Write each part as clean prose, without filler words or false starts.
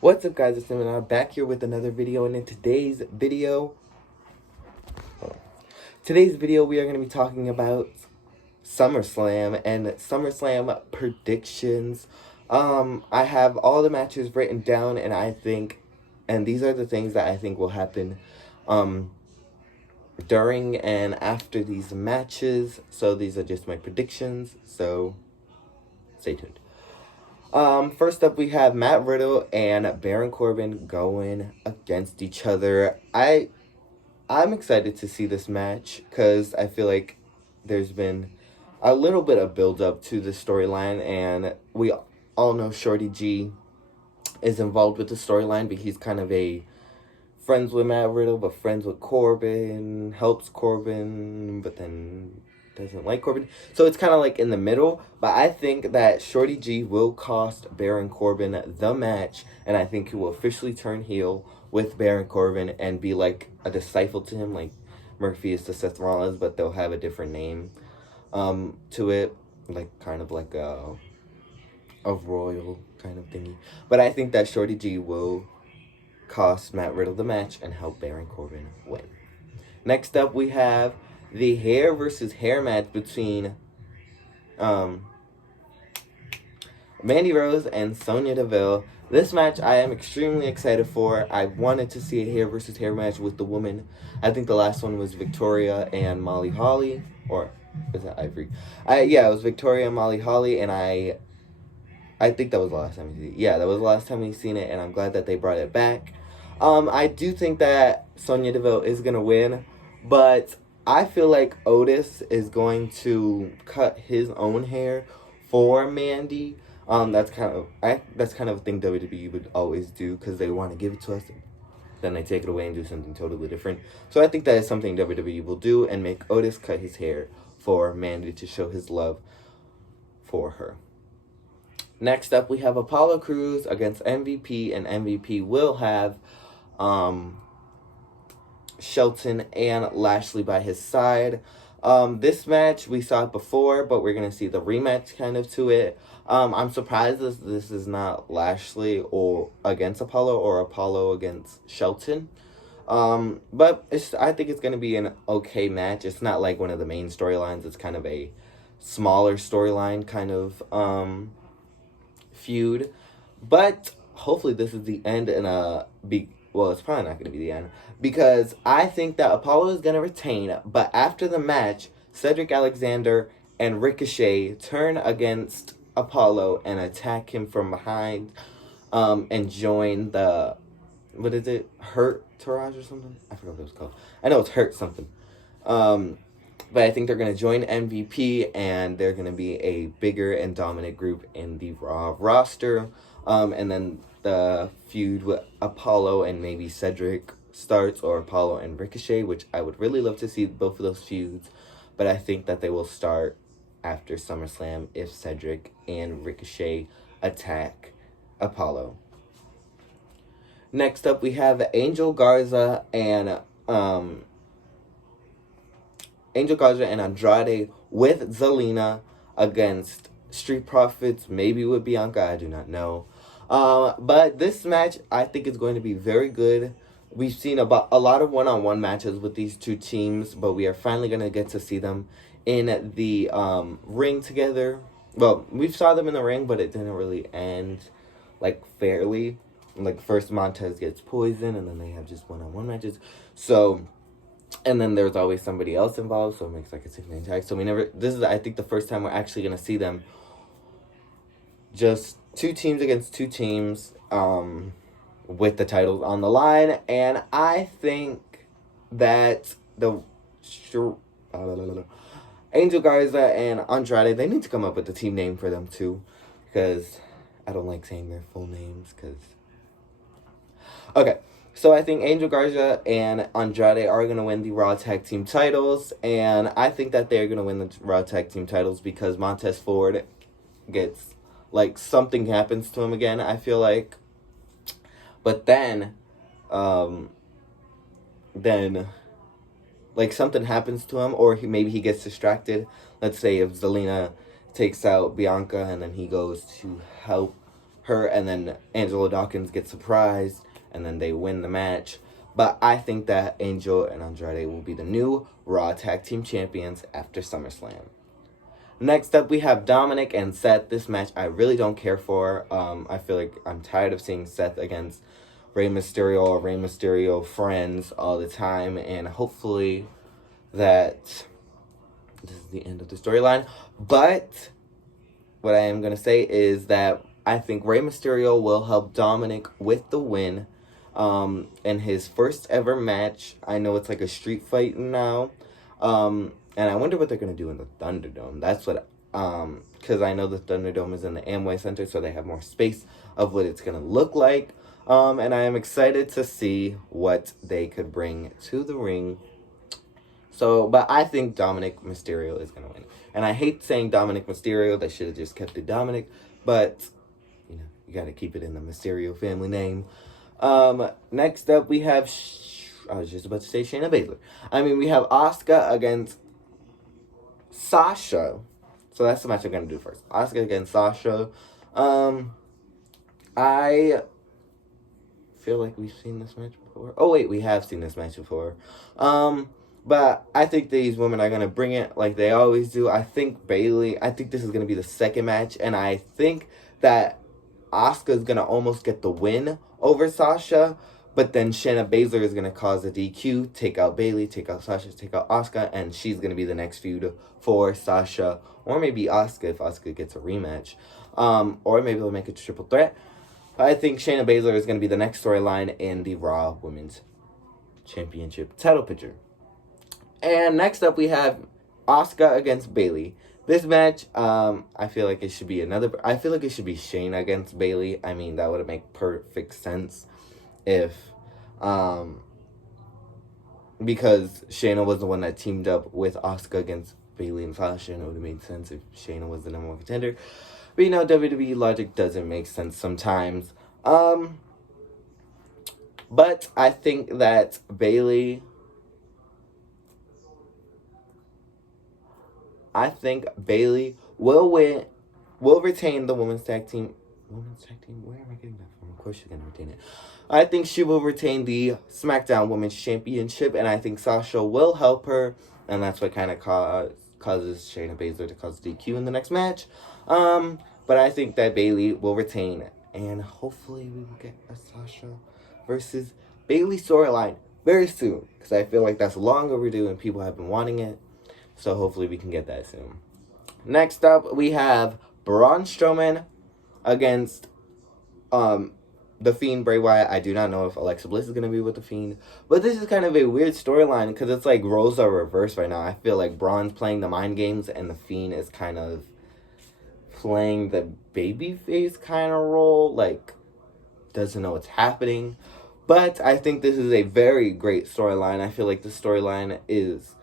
What's up, guys? It's Tim and I'm back here with another video, and in today's video we are going to be talking about SummerSlam and SummerSlam predictions. I have all the matches written down, and these are the things that I think will happen during and after these matches. So these are just my predictions, so stay tuned. First up, we have Matt Riddle and Baron Corbin going against each other. I'm excited to see this match because I feel like there's been a little bit of build up to the storyline, and we all know Shorty G is involved with the storyline, but he's kind of a friends with Matt Riddle, but friends with Corbin, helps Corbin, but then doesn't like Corbin. So it's kind of like in the middle, but I think that Shorty G will cost Baron Corbin the match, and I think he will officially turn heel with Baron Corbin and be like a disciple to him, like Murphy is to Seth Rollins, but they'll have a different name to it, like kind of like a royal kind of thingy. But I think that Shorty G will cost Matt Riddle the match and help Baron Corbin win. Next up, we have the hair versus hair match between Mandy Rose and Sonya Deville. This match I am extremely excited for. I wanted to see a hair versus hair match with the woman. I think the last one was Victoria and Molly Holly, or is that Ivory? Yeah, it was Victoria and Molly Holly, and I think that was the last time we seen it. Yeah, that was the last time we seen it, and I'm glad that they brought it back. I do think that Sonya Deville is gonna win, but I feel like Otis is going to cut his own hair for Mandy. That's kind of a thing WWE would always do because they want to give it to us, then they take it away and do something totally different. So I think that is something WWE will do and make Otis cut his hair for Mandy to show his love for her. Next up, we have Apollo Crews against MVP, and MVP will have Shelton and Lashley by his side. This match, we saw it before, but we're going to see the rematch kind of to it. I'm surprised this is not Lashley or against Apollo or Apollo against Shelton. But I think it's going to be an okay match. It's not like one of the main storylines. It's kind of a smaller storyline kind of feud. But hopefully this is the end and well, it's probably not going to be the end, because I think that Apollo is going to retain, but after the match, Cedric Alexander and Ricochet turn against Apollo and attack him from behind, and join the, what is it, Hurt Taraj or something? I forgot what it was called. I know it's Hurt something. But I think they're going to join MVP, and they're going to be a bigger and dominant group in the Raw roster. And then the feud with Apollo and maybe Cedric starts, or Apollo and Ricochet, which I would really love to see both of those feuds. But I think that they will start after SummerSlam if Cedric and Ricochet attack Apollo. Next up, we have Angel Garza and Andrade with Zelina against Street Profits, maybe with Bianca, I do not know. But this match, I think, is going to be very good. We've seen about a lot of one-on-one matches with these two teams, but we are finally going to get to see them in the ring together. Well, we saw them in the ring, but it didn't really end, like, fairly. Like, first Montez gets poisoned, and then they have just one-on-one matches. So, and then there's always somebody else involved, so it makes like a 6-man tag. So this is, I think, the first time we're actually going to see them just two teams against two teams, with the titles on the line. And I think that Angel Garza and Andrade, they need to come up with a team name for them too, because I don't like saying their full names, okay. So I think Angel Garza and Andrade are going to win the Raw Tag Team titles, and I think that they're going to win the Raw Tag Team titles because Montez Ford gets, like, something happens to him again, I feel like. But then, like, something happens to him, or maybe he gets distracted. Let's say if Zelina takes out Bianca and then he goes to help her and then Angelo Dawkins get surprised, and then they win the match. But I think that Angel and Andrade will be the new Raw Tag Team Champions after SummerSlam. Next up, we have Dominic and Seth. This match I really don't care for. I feel like I'm tired of seeing Seth against Rey Mysterio or Rey Mysterio friends all the time. And hopefully that this is the end of the storyline. But what I am going to say is that I think Rey Mysterio will help Dominic with the win in his first ever match. I know it's like a street fight now. And I wonder what they're going to do in the Thunderdome. That's what, because I know the Thunderdome is in the Amway Center, so they have more space of what it's going to look like. And I am excited to see what they could bring to the ring. So, but I think Dominic Mysterio is going to win. And I hate saying Dominic Mysterio. They should have just kept it Dominic. But, you know, you got to keep it in the Mysterio family name. Next up, we have, I was just about to say Shayna Baszler. We have Asuka against Sasha. So that's the match I'm going to do first. Asuka against Sasha. I feel like we've seen this match before. Oh, wait, we have seen this match before. But I think these women are going to bring it like they always do. I think this is going to be the second match. And I think that Asuka is going to almost get the win over Sasha. But then Shayna Baszler is going to cause a DQ, take out Bayley, take out Sasha, take out Asuka, and she's going to be the next feud for Sasha. Or maybe Asuka if Asuka gets a rematch. Or maybe they'll make it a triple threat. But I think Shayna Baszler is going to be the next storyline in the Raw Women's Championship title picture. And next up we have Asuka against Bayley. This match, I feel like it should be Shayna against Bayley. That would make perfect sense if, because Shayna was the one that teamed up with Asuka against Bayley and Sasha, and it would have made sense if Shayna was the number one contender. But WWE logic doesn't make sense sometimes. But I think that Bayley will retain the women's tag team. Where am I getting that from? Of course she's going to retain it. I think she will retain the SmackDown Women's Championship, and I think Sasha will help her, and that's what kind of causes Shayna Baszler to cause DQ in the next match. But I think that Bayley will retain, and hopefully we will get a Sasha versus Bayley storyline very soon, because I feel like that's long overdue and people have been wanting it. So hopefully we can get that soon. Next up, we have Braun Strowman against The Fiend, Bray Wyatt. I do not know if Alexa Bliss is going to be with The Fiend. But this is kind of a weird storyline because it's like roles are reversed right now. I feel like Braun's playing the mind games and The Fiend is kind of playing the babyface kind of role. Like, doesn't know what's happening. But I think this is a very great storyline. I feel like the storyline is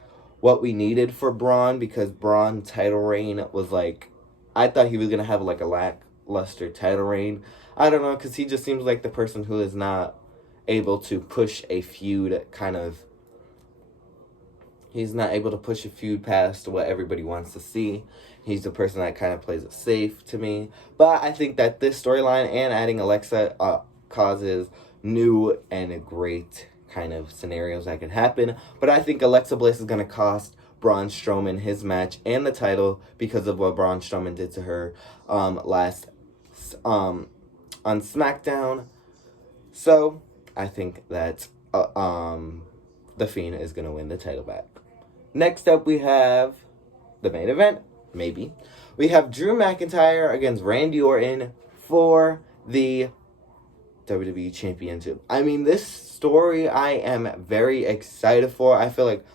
what we needed for Braun, because Braun's title reign was like, I thought he was going to have like a lackluster title reign. I don't know, because he just seems like the person who is not able to push a feud he's not able to push a feud past what everybody wants to see. He's the person that kind of plays it safe to me. But I think that this storyline and adding Alexa causes new and great kind of scenarios that can happen. But I think Alexa Bliss is going to cost Braun Strowman his match and the title because of what Braun Strowman did to her last on SmackDown. So I think that The Fiend is going to win the title back. Next up, we have the main event, maybe. We have Drew McIntyre against Randy Orton for the WWE Championship. This story I am very excited for. I feel like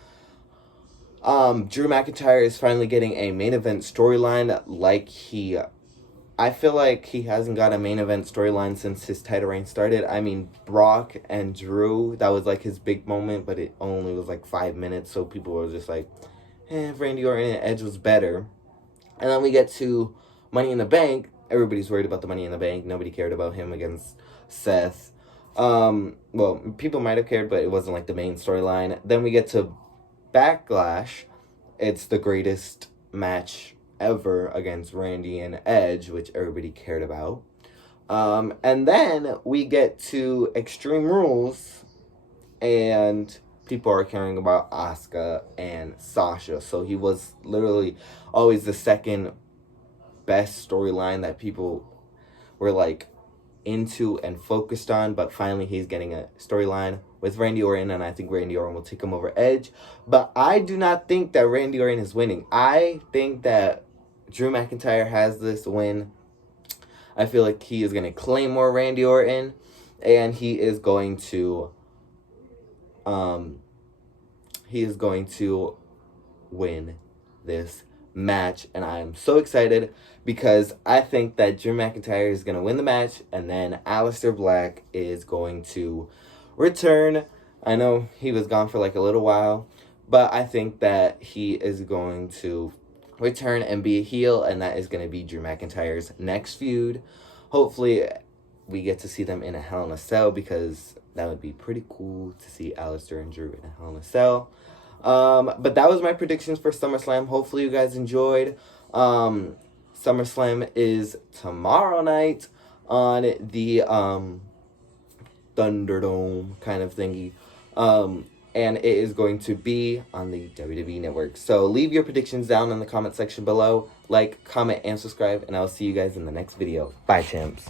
Drew McIntyre is finally getting a main event storyline I feel like he hasn't got a main event storyline since his title reign started. Brock and Drew, that was like his big moment, but it only was like 5 minutes, so people were just like, Randy Orton and Edge was better. And then we get to Money in the Bank. Everybody's worried about the Money in the Bank. Nobody cared about him against Seth. Well, people might have cared, but it wasn't like the main storyline. Then we get to Backlash. It's the greatest match ever against Randy and Edge, which everybody cared about. And then we get to Extreme Rules, and people are caring about Asuka and Sasha. So he was literally always the second best storyline that people were like into and focused on, but finally he's getting a storyline with Randy Orton, and I think Randy Orton will take him over Edge. But I do not think that Randy Orton is winning. I think that Drew McIntyre has this win. I feel like he is going to claim more Randy Orton, and he is going to win this match, and I am so excited because I think that Drew McIntyre is going to win the match, and then Aleister Black is going to return. I know he was gone for like a little while, but I think that he is going to return and be a heel, and that is going to be Drew McIntyre's next feud. Hopefully we get to see them in a Hell in a Cell, because that would be pretty cool to see Aleister and Drew in a Hell in a Cell. But that was my predictions for SummerSlam. Hopefully you guys enjoyed. SummerSlam is tomorrow night on the Thunderdome kind of thingy. And it is going to be on the WWE Network. So leave your predictions down in the comment section below. Like, comment, and subscribe. And I'll see you guys in the next video. Bye, champs.